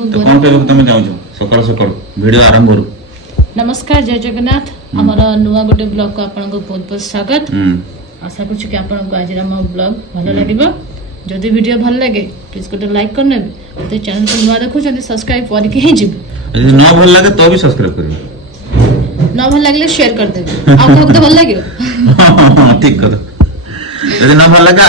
तो कौन कहबो तुम जाउछ सकाळ सकाळ वीडियो आरंभ करू। नमस्कार जय जगन्नाथ हमर नुआ गोटे ब्लॉग को आपन को बहुत बहुत स्वागत। आशा करछु कि आपन को आज हम ब्लॉग भलो लागिबो। जदि वीडियो भल लगे प्लीज गोटे लाइक कर नेबे। ते चैनल को नुआ देखु जदि सब्सक्राइब कर के ही जिबे। यदि न भल लागे तो भी सब्सक्राइब करियो। न भल लागले शेयर कर देबे। आ को तो भल लागियो ठीक कर। यदि न भल लागे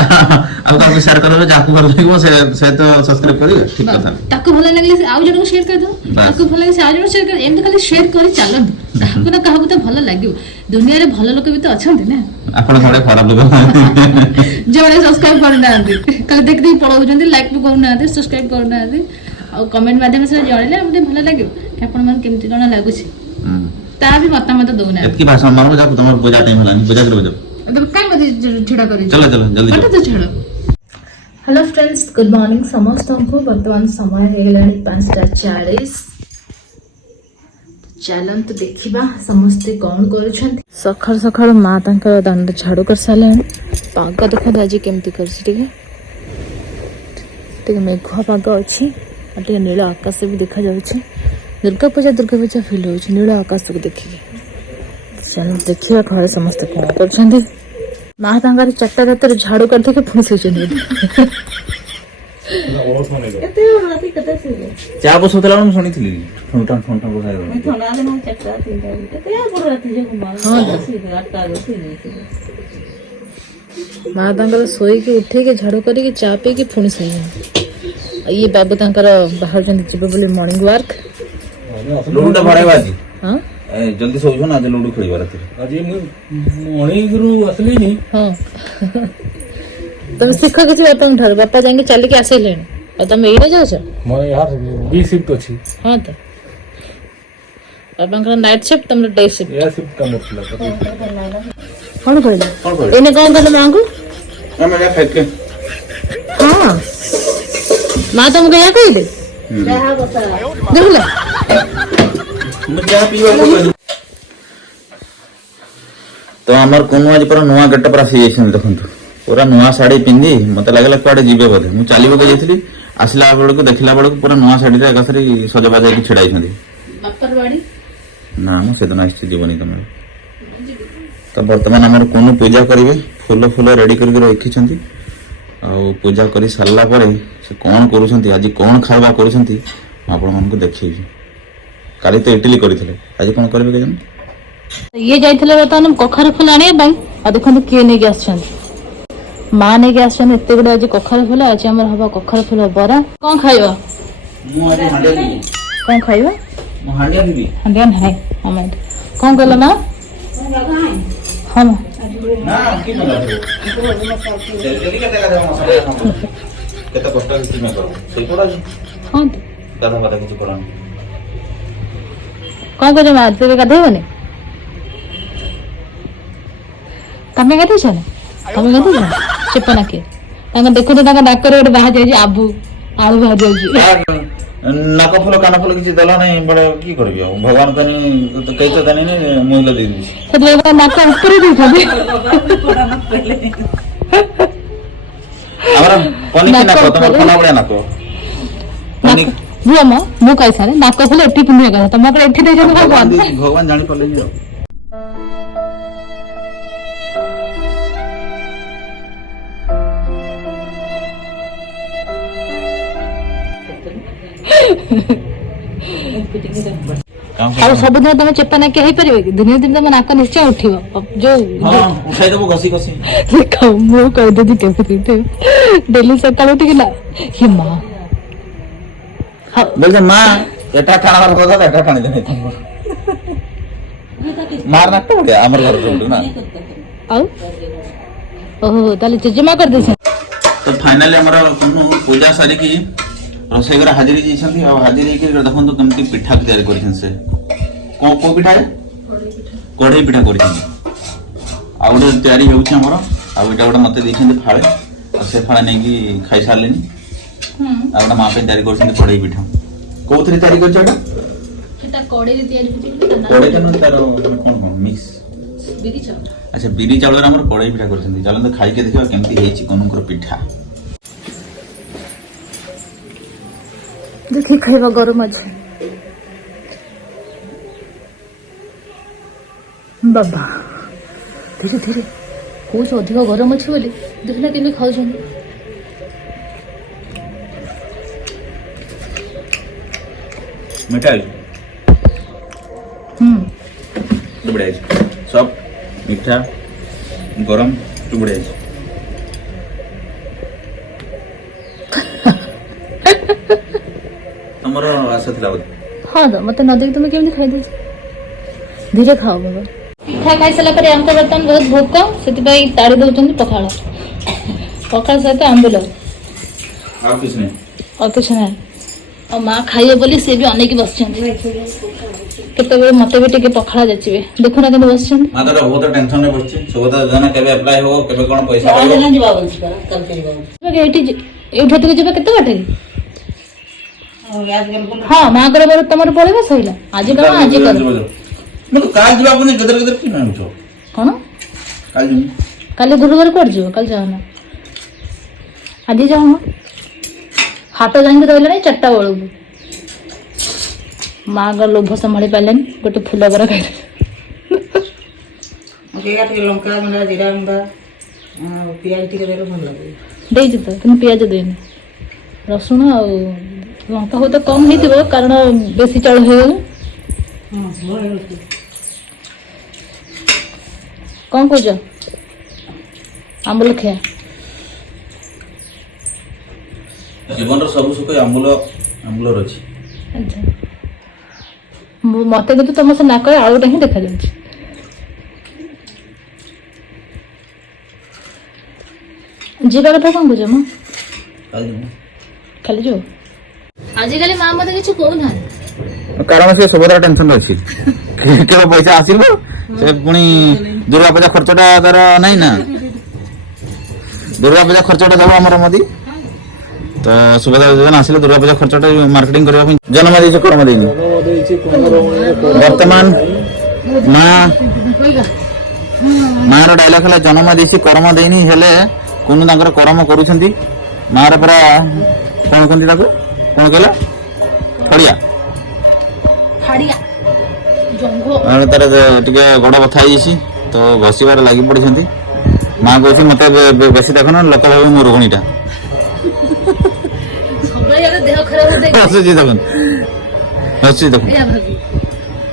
अब तो शेयर करबे जाकू भल लागिबो से तो सब्सक्राइब करियो ठीक कथा। ताको भल लागले से आउ जणो शेयर कर दो। ताको भल लागे से आउ जणो शेयर कर एम खाली शेयर करी चालन। ताको ना काहबो तो भल लागियो। दुनिया रे भल लोक भी तो अछंती ना। आपण थोड़े खराब लोग जोड़े सब्सक्राइब करना कल देख देख पळौ जंदी लाइक भी करना सब्सक्राइब करना और कमेंट माध्यम से जणले मते भल लागियो कि आपण मन केमति कोन लागु छी ता भी मतामत दउना एतकी भाषा मानो जा तुम पूजा टाइम हलानी पूजा करबो जब तो काय मते छिडा करी चलो चलो जल्दी तो छेड़। हेलो फ्रेंड्स गुड मॉर्निंग समस्त हमको वर्तमान समय हे गेलानी 5:40 चलन तो देखिबा समस्ते कौन करूछंती। सखर सखर मां तांकर दांड झाड़ू कर साले पाग देखो आज केमती करछि ठीक है ठीक मेघुआ पाग अछि और ठीक नीला आकाश भी देखा जाउछि। दुर्गा पूजा फील होछि नीला आकाश को देखि। चलो देखिबा घर समस्त कौन करछंती। मां तांकर चट्टा रात झाड़ू करथे के फुस होछनी एते राती कते से चा बसोतला हम सुनिथिली ठोंटन ठोंटन बसाय मैं थोड़ा दिन चट्टा तीन एते या बुरा राती जे कुमार हां सी आटा रोटी मां तांकर सोई के उठे के झाड़ू करी के चा पे के फुणी सही ये बाबू तांकर बाहर जन जिबे बोले मॉर्निंग वॉक लूडो भराय बाजी हां जल्दी सोइछो ना आज लूडो खेलिबा राती आज मॉर्निंग गुरु असली नहीं हां तुम सीखो किसी बापा ठार बापा जाएंगे चल के आसे लेन और तुम एइरा जाओ छ मैं यार बी शिफ्ट अछि हां तो बापा का नाइट शिफ्ट तुम डे शिफ्ट या शिफ्ट करने पड़ला कौन कर इने कौन कर मांगू हम जा फेंक के हां मां तुमको या कहि दे हां बता देख ले मुझे पीवा को तो हमर कोनो आज पर नुवा गेट पर आसी जेछन देखंतु पूरा नुवा साड़ी पिंदी मते लागला कुआडे जीवे बोधे मु चालीबो के जेथली आसला बेल को देखला बेल को पूरा नुवा साड़ी रे एकसरी सजबाजा की छडाई छंदी बापर वाड़ी ना मु सेदन आछि जीवनी तमे तो वर्तमान हमर कोनो पूजा करिवे फूल फूल रेडी करके रखी छंती आ पूजा करी सारला परे से कोन करूछंती आज कोन खावा करूछंती आपण मन को देखिबी। काली तो इडली करथिले आज कोन करबे के जन ये जाइथिले बतान कखर फुल आने भाई आ देखन के ने गैस छन मां ने गैस छन एते गुडा आज कखर फुल आज हमर हबा कखर फुल बरा कोन खाइबो मु आज हांडे दी कोन खाइबो मु हांडे दी हंडिया है हमें कोन गला ना हां ना की बोला जल्दी के लगा मसाला केते कष्ट होती मैं करो सही पड़ा हां दादा बादा किछ पड़ा कोन को जमा तेरे का देबने तमे गते छ तमे गते छ चेपना के तांगा देखो तो तांगा डाक्टर ओड बाहा जाई आबू आलू बाहा जाई नाक फूल कान फूल किछ दला नहीं बड़े की करबी भगवान कनी तो कई तो दनी ने मुइल दे दी से नाक ऊपर दी छबी हमरा पनी की नाक तुम खाना बड़े नाक पनी बुआ मां मु कई सारे नाक फूल एठी पिने गया तुम पर एठी दे जन भगवान जानी पले नहीं और सब दिन तुम चेपना के ही परिबे कि दिन दिन तुम नाक निश्चय उठिबो जो हां उठाई देबो घसी घसी देखो मु कह दे दी के डेली सकाळ उठ के ना हे मां बोल मां एटा खाना वाला কথা एटा खाने देने तुम मार ना तो गया हमर घर छोड़ ना आओ ओहो ताले जजमा कर दे तो फाइनली हमरा पूजा सारी की रोसई घर हाजिरी जैछंती आ हाजिरी के देखन तो केमती पिठा तैयार करिसन से को पिठा है कढ़ई पिठा करिसन आ उडे तैयारी होउछ हमरा आ एटा उडे मते दैछंती फाळे आ से फाळे नै की खाइ सारलेनी आ उडे मां पे तैयारी करछंती कढ़ई पिठा कोथरी तैयारी करछ एटा कढ़ई रे तैयारी होती कढ़ई के तार कोन मिक्स बिरी चावल अच्छा बिरी चावल हमर कढ़ई पिठा करछंती चलन तो खाइ के देखिबा केमती हेछि कोनकर पिठा देखिए खाइबा गरम अच्छे बाबा धीरे धीरे कौन अधिक गरम अच्छे बोली देखना केमी खाऊ मीठा है तो बढ़िया है सब मीठा गरम तो बढ़िया है हमर आशा थिला बोध हाँ तो मत न देख तुम्हें केमी खाई दे धीरे खाओ बाबा पिठा खाई सारा पर हमको बर्तमान बहुत भोक से ताड़ी दौरान पखाड़ पखाड़ सहित आंबुल और कुछ नहीं और कुछ ना और माँ खाइए बोली सी भी अनेक बस केतबे मते भी टिके पखाड़ा जाचिबे देखो ना केन बस माता बहुत टेंशन में बसछि सुबह योजना केबे अप्लाई हो केबे कोन पैसा पाइबो एठा तक जेबे केते बाटे हाँ माँ कर बार तुम पड़ेगा सहीला आज कह आज कर लोग काल जीवा कोने गदर गदर कि मान छो कौन काल जी काले गुरुवार कर जो कल जाओ ना आज जाओ ना हाट जाएंगे रहले नहीं 4टा बेलू माँ का लोभ संभाली पारे गोटे फुल बरा खाई लंका मुंडा जीरा मुंडा पियाज टिके देले भल लागे देई तो तुम पियाज देनी रसुण आ लंका हो तो कम नहीं कारण बेसी चाउल हो कौन कौच आंबुल खिया जीवन सब सुख आंबुल आंबुल रछि अच्छा मत कि तुम से नाक आउ गोटे ही देखा जाए जीवा कथा कौन कौच म खाली जो आजिकल माँ मत किसी कहना कारण से सुभद्रा टेंशन अछि केवल पैसा आसिबो से पुणी दुर्गा पूजा खर्चटा तार नहीं ना दुर्गा पूजा खर्चटा जब हमर मोदी तो सुभद्रा योजना आसिले दुर्गा पूजा खर्चटा मार्केटिंग करबा जन्म देछि कर्म देनि वर्तमान माँ रो डायलॉग है जन्म देछि कर्म देनि हेले कोन तांकर कर्म करूछंती माँ रे पूरा कोन कोन ताको कोन कहला थड़िया और तार टिके गोड़ बथा जाइए तो घसीबार लगी पड़ी माँ कह मत बेसी देख ना लोक भाव मो रोहिणीटा हसुची देखन हसुची देख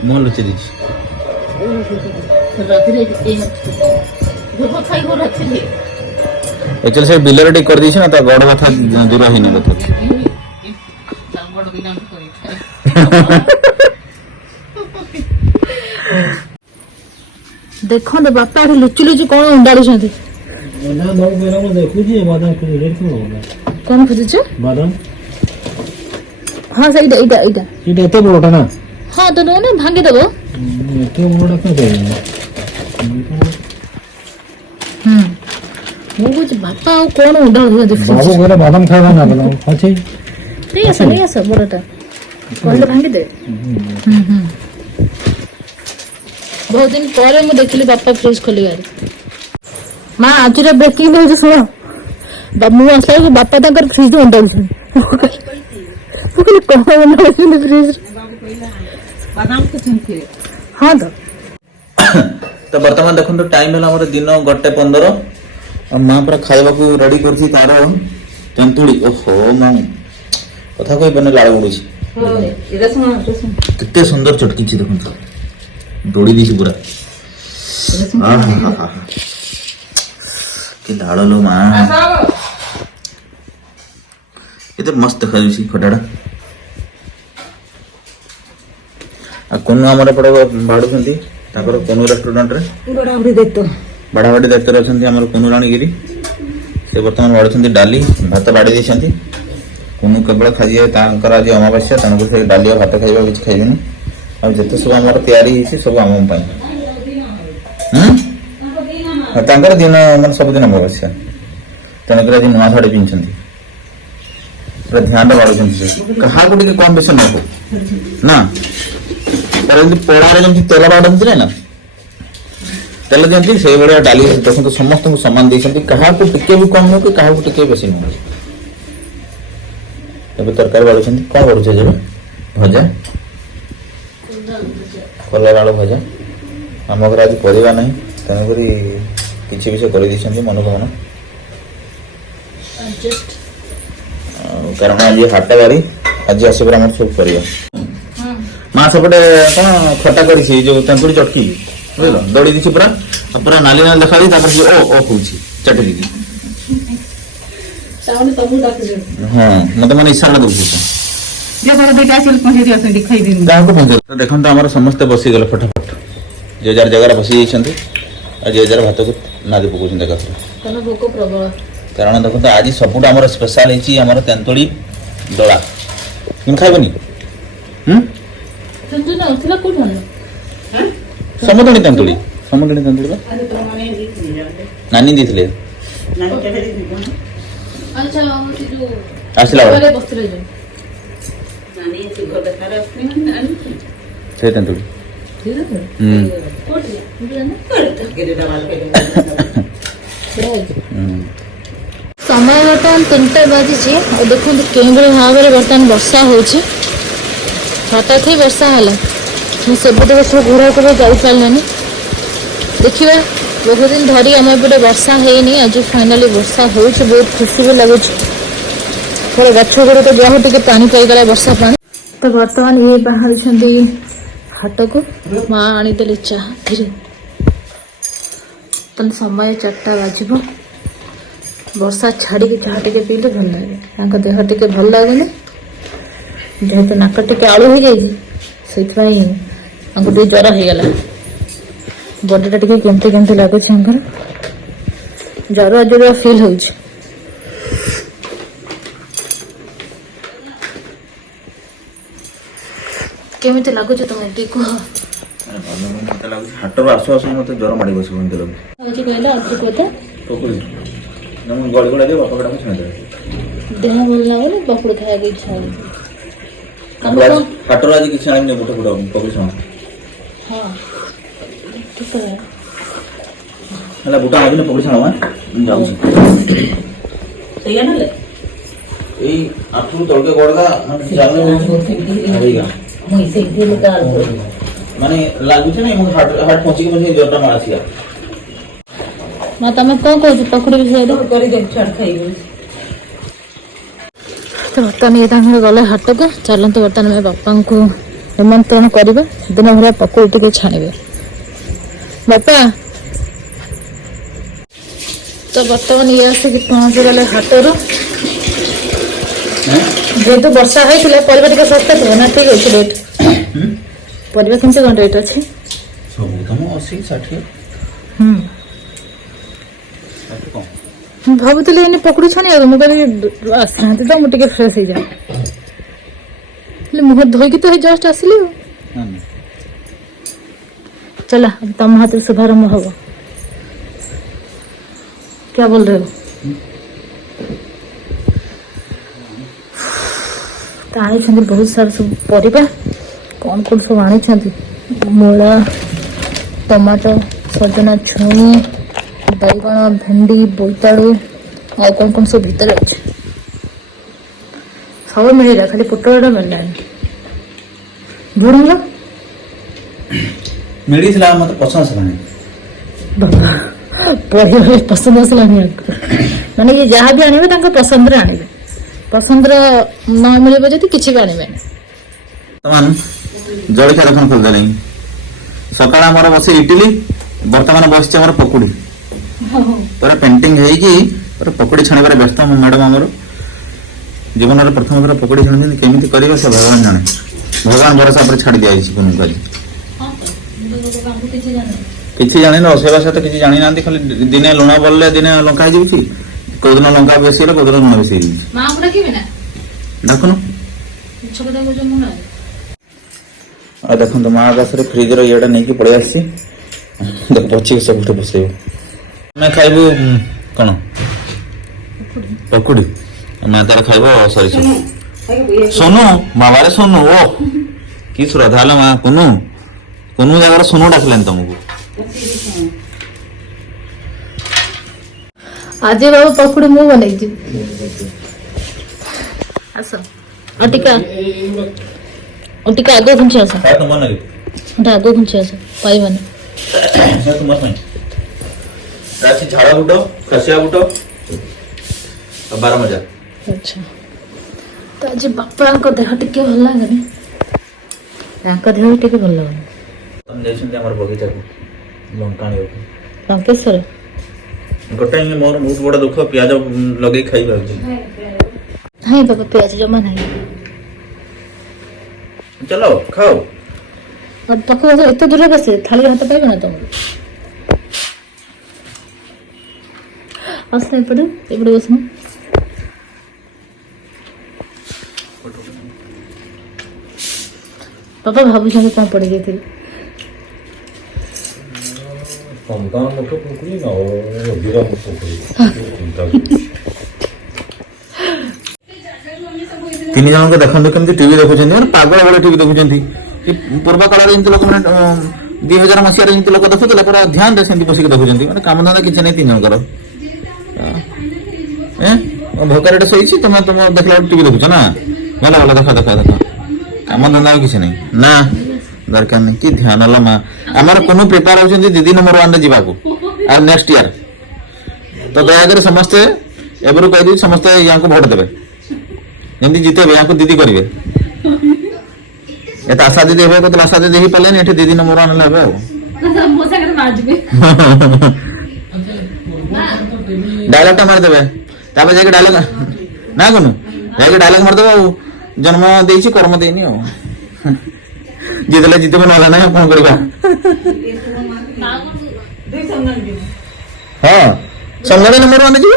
मुह लुचि देछि एक्चुअली से बिलर टिक कर देछि ना तो गोड़ बथा दूर हिने बता देखो ना बापा एठी लुचि लुचि कौन उंडाड़ी छथि बादाम बहुत बेरा में देखु जी बादाम के रेट क्यों होगा कौन खोजछ बादाम हाँ सही इटा इटा ये एते बड़टा ना हाँ तो ना भांगी देबो एते बड़टा क्यों देना मु कुछ बापा कौन उंडाड़ी देख बाबू घरे बादाम खावा ना बादाम अच्छे नहीं आस बड़टा कहले भांगी दे बहुत दिन पर मु देखली बापा फ्रिज खोली गारी माँ आज ब्रेकिंग न्यूज शुण मु आसला कि बापा तक फ्रिज अंडाड़ी कौन अंडाड़ी फ्रिज बादाम को चिंती हाँ तो वर्तमान देखो तो टाइम है दिन 1:15 और माँ पूरा खाइबा को रेडी कर तार तेंतुड़ी ओहो माँ कथा कही पाने लाड़ बुड़ी कितने सुंदर चटकी देखो दौड़ी दी पूरा कि लाड़ लो माँ ये मस्त देखा खटाटा कौन आमर पड़ बाढ़ुंट कौन रेस्टोरेंट बाढ़ाबाड़ी दायित्व अच्छा कौन राणीगिरी से बर्तमान बाढ़ुंट डाली भात बाड़ी देती कौन केवल खाई आज अमावास्या तेणुक से डाली और भात खाइबा किसी खाइबेनि और जिते सब आम या सब आम दिन मैं सबुदिन अमावास्या तेणुक आज नुआ शाढ़ी पिंधि पूरा ध्यान बाढ़ुंट क्या कम बेस न हो ना पड़ारे जमी तेल बाढ़ती ना तेल दिखती से भाया डाली देखते समस्त सामान देखते क्या टिके भी कम नुह कि क्या टिके बेसी नुह ଏବେ ତରକାରୀ ବାଳୁଛନ୍ତି କ'ଣ କରୁଛ ଏବେ ଭଜା କଲରା ଆଳୁ ଭଜା ଆମ ଘରେ ଆଜି ପରିବା ନାହିଁ ତେଣୁକରି କିଛି ବି ସେ କରିଦେଇଛନ୍ତି ମନକୁ ମନ କାରଣ ଆଜି ହାଟ ବାରି ଆଜି ଆସିବ ଆମର ସବୁ ପରିବା ମା ସେପଟେ କ'ଣ ଖଟା କରିଛି ଯୋଉ ତେନ୍ତୁଳି ଚଟକି ବୁଝିଲ ଦଳି ଦେଇଛି ପୁରା ପୁରା ନାଲି ନାଲି ଦେଖାଯାଉଛି ତାପରେ ସେ ଓ ହଉଛି ଚଟକିକି ହଁ ମତେ ମାନେ ଇସାରା ଦଉଛି ଦେଖନ୍ତୁ ଆମର ସମସ୍ତେ ବସିଗଲେ ଫଟାଫଟ ଯେ ଯାର ଜାଗାରେ ବସି ଯାଇଛନ୍ତି ଆଉ ଯେ ଯାର ଭାତକୁ ନାଦି ପକାଉଛନ୍ତି ଏକାଥରେ କାରଣ ଦେଖନ୍ତୁ ଆଜି ସବୁଠୁ ଆମର ସ୍ପେଶାଲ ହେଇଛି ଆମର ତେନ୍ତୁଳି ଦଳା କିନ୍ତୁ ଖାଇବନି ସମୁଦଣୀ ତେନ୍ତୁଳି ବା ନାନୀ ଦେଇଥିଲେ ଆସିଲା ବେଳେ ସେ ତେନ୍ତୁଳି समय बर्तमान 3टा बाजी और देखो कें भाव में बर्तमान वर्षा होची हठात ही वर्षा है सब वर्ष घर को जापारानी देखा बहुत दिन धरी आम एपटे वर्षा है आज फाइनाली वर्षा हो बहुत खुशी भी लगुच गछ गुड़ तो जहाँ टे पानी पाईगला वर्षा पानी तो बर्तमान ये बाहर हाट को माँ आनीदे चाह धीरे तो समय 4टा बाजिब वर्षा छाड़ी चाह टे पीले भल लगे देह टे भल लगुनि जेहेतु नाक टे आलू हो जाए ज्वर हो गला बॉडी टा केमती केमती लगुच ज्वर ज्वर फिल हो केमिति लगुच तुम कह हाटर आसु आसु मत ज्वर माड़ी बस आज कहला आज कहता गड़ी गड़ा दियो बापा छाड़ दे देह भल लगुनि पकड़ खाया इच्छा हाटर आज किसी आनी बुट बुट पकड़ छाड़ हाँ ठीक है हला बुटा आनी पकड़ छाड़ जाऊ सही ना ले ए आठू तळके गोडगा माने जाने होईगा मुझे इधर निकाल माने लागु छै नै हम हार्ट पहुंची के मुझे जोरटा मारसिया ना तमे को कहू पकड़ विषय कर दे छाड़ खाइबो तो बर्तमान ये गले हाट को चलते बर्तमान में बापा को निमंत्रण करवा दिन भर पकड़ टे छाणवे बापा तो बर्तमान ये आसिक पहुंची गले हाटर जेहेतु वर्षा होता परिवार टे सस्ता थे ना ठीक अच्छे रेट परिवार केमती कौन रेट अच्छे सब तम 80 60 भावुली एने पकड़ी छाणी मुझे आसना तो मुझे फ्रेश हो जाए मुह धोईकी तो जस्ट आसली चला अब तम हाथ शुभारंभ हम क्या बोल रहे हो आनी बहुत सारा सब परिबा कौन कौन सब आनी मूला टमाटो सजना छुई बैगण भेंडी बोईतालू और कौन कौन सब भीतर अच्छे सब मिलला खाली पोटल मिलला झुड़ंग मिली थला मत पसंद सलानी बाबा परिवार पसंद आसलानी माने ये जहाँ भी आने पसंद रे आने पसंद न मिले जब किसी भी आने तमान जलखिया दোकान खोल देले सकाळ हमर बसे इडली वर्तमान बस हमर पकुड़ी पूरा पेंटिंग है कि पूरा पकुड़ी छाणबार व्यस्त मैडम आमर जीवन प्रथम थर पकुड़ी छाणी केमी कर से भगवान जाने भगवान भरोसा पर छाड़ दिया किसी जानी रोषेईबास तो किसी जानी ना खाली दिने लुण बोलले दिने लंका हो कौ दिन लंका बेसी कौ दिन लुण बेसी डाकुन देखो माँ आकाश फ्रिज रे नहीं पड़े आसी पची सब बसैब मैं खाइबू कौन पकुड़ी मैं तार खाइब सरी सोनू बाबारे सोनू ओ कि श्रद्धा है माँ कुनू कुनू जगह सोनू डाकलानी तुमको आज बाबू पकुड़ी मु बनई आस और टिका आगे घुंची आस ଖାଇବା ତୁମର ନାଇଁ ओटा आगे घुंची आस पाइबानी ସେ ତୁମର ପାଇଁ ଅଛି ଝାଳ ବୁଟ ଖସିଆ ବୁଟ ଆଉ ବାରମଜା अच्छा तो आज बापा देह टिके भल लगनी देह भी टिके भल लगनी ତମେ ଯାଇଛନ୍ତି ଆମର ବଗିଚାକୁ ଲଙ୍କା ଆଣିବାକୁ लंकेश्वर ଗୋଟେ ହିଁ ମୋର ବହୁତ ବଡ଼ ଦୁଃଖ ପିଆଜ ଲଗେଇ ଖାଇବା ହେଉଛି नहीं बाबा प्याज जमा नहीं ଚାଲ ଖାଅ और पाख एत दूर बस थाली हाथ पाइब ना तुम आसना एपटे बस बाबा भावुँ कौन पड़ गई 건강한 것도 그렇고요. 어디가 그렇고요. ତିନି ଜଣଙ୍କୁ ଦେଖନ୍ତୁ କେମିତି ଟିଭି ଦେଖୁଛନ୍ତି ମାନେ ପାଗଳ ଭଳି ଟିଭି ଦେଖୁଛନ୍ତି ପୂର୍ବ କାଳରେ ଯେମିତି ଲୋକମାନେ 2000 ମସିହାରେ ଯେମିତି ଲୋକ ଦେଖୁଥିଲେ ପୁରା ଧ୍ୟାନରେ ସେମିତି ବସିକି ଦେଖୁଛନ୍ତି ମାନେ କାମଧନ୍ଦା କିଛି ନାହିଁ ତିନି ଜଣଙ୍କର ଭୋକାରେଟେ ଶୋଇଛି ତମେ ତମ ଦେଖିଲା ବେଳେ ଟିଭି ଦେଖୁଛ ନା ଭଲ ଭଲ ଦେଖ କାମଧନ୍ଦା କିଛି ନାହିଁ ନା ଦରକାର ନାହିଁ କି ଧ୍ୟାନ ହେଲା ମା ଆମର কোনো ପ୍ରିପେୟାର ହଉଛନ୍ତି ଦିଦି ନମ୍ବର 1 ରେ ଯିବାକୁ ଆଉ ନେକ୍ସଟ ଇୟର ତ ଦୟାକରି ସମସ୍ତେ ଏବେରୁ କହିଦେବି ସମସ୍ତେ ୟାଙ୍କୁ ଭୋଟ ଦେବେ ଯେମିତି ଜିତେବେ ୟାଙ୍କୁ ଦିଦି କରିବେ ଏତ ଆଶା ଦିଦି ହେବେ କହୁଥିଲେ ଆଶା ଦିଦି ହେଇପାରିଲେନି ଏଠି ଦିଦି ନମ୍ବର 1 ହେବେ ଆଉ ଡାଇଲଗଟା ମାରିଦେବେ ତାପରେ ଯାଇକି ଡାଇଲଗ ନା କନୁ ଯାଇକି ଡାଇଲଗ ମାରିଦେବେ ଆଉ ଜନ୍ମ ଦେଇଛି କର୍ମ ଦେଇନି ଆଉ ଜିତଲେ ଜିତବେ ନହେଲେ ନାହିଁ କଣ କରିବା ହଁ ସଂଗଠନ ନମ୍ବର 1 ଯିବ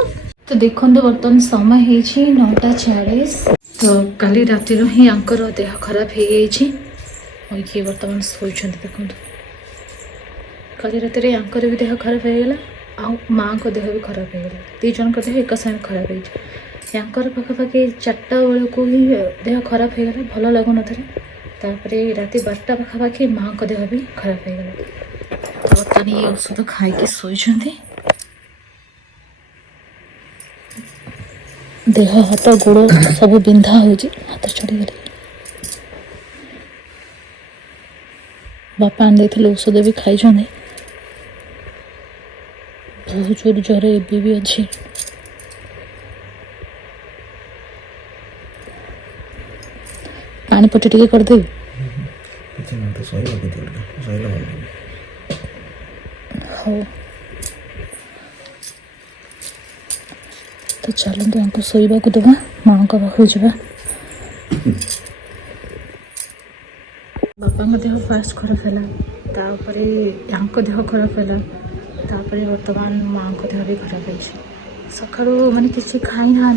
तो देखो बर्तमान समय है 9:40 तो काली रातिर ही आंकर देह खराब हो गई बर्तमान शोचते देखो काली रातिर आंकर भी देह खराब हो गला माँ को देह भी खराब हो गला दी जन देह एक साथ खराब होकर पाखापाखि 4टा बेलू ही देह खराब हो गला भल लगुन तापर राति 12टा पाखापाखि माँ को देह भी खराब हो गला तो बर्तमान ये औषध खाई शोचते देह हाथ गोड़ सब बिंधा हो हाथ चढ़ी गले बापा आनी औषध भी खाई बहुत जोर ज्वर एबी भी अच्छी पानी पटी टे करदेवी हाँ तो चलते हमको शोवा को देवा माँ का पाखु जा बापा देह फास्ट खराब है देह खराब है बर्तमान माँ को देह भी खराब है सका मैंने किसी खाई ना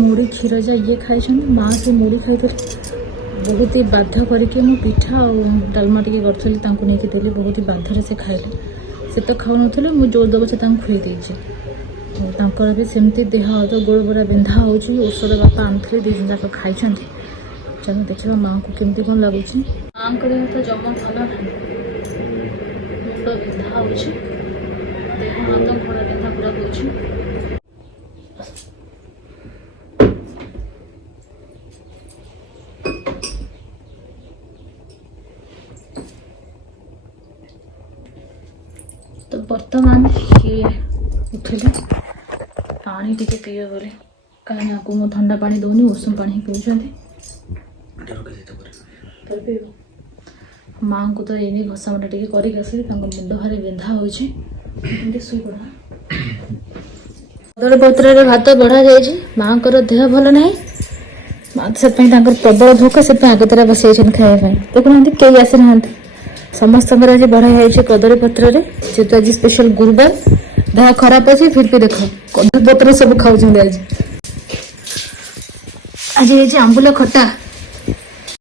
मुड़ी क्षीर जा ये खाई माँ के मुड़ी खाई बहुत ही बाध्य करके मु पिठा और डालमा टी करी देली बहुत ही बाध्य से खाइले से तो खाऊ ना मुझे जोर दबसे खुई देची तांकर भी सेमती देह हाथ गोड़ पूरा बिंधा होषध बापा आनी दी जन जाक खाई चलो देखा माँ को केमती कौन लगुच माँ को देह तो जमा भल ना मुंड बिंधा हो देह हाथ घोड़ा बिंधा पूरा हो तो बर्तमान ये उठिले पानी टे पीए बोले कहीं आपको मो ठंडा पानी दौनी उषुम पानी पीछे माँ को तो ये घसा मुंडा टे करके मुंड भारी बिंधा हो कदली पत्र भात बढ़ा जाए माँ को देह भल ना माँ से प्रबल भोक से आगतरा बस खाया देखुना कई आसी ना समस्त आज बढ़ा जाए कदली पत्र जेहेतु आज स्पेशल गुरुवार देह खराब अच्छे फिर भी देख कदली पत्र सब खाऊ आज आंबुल खटा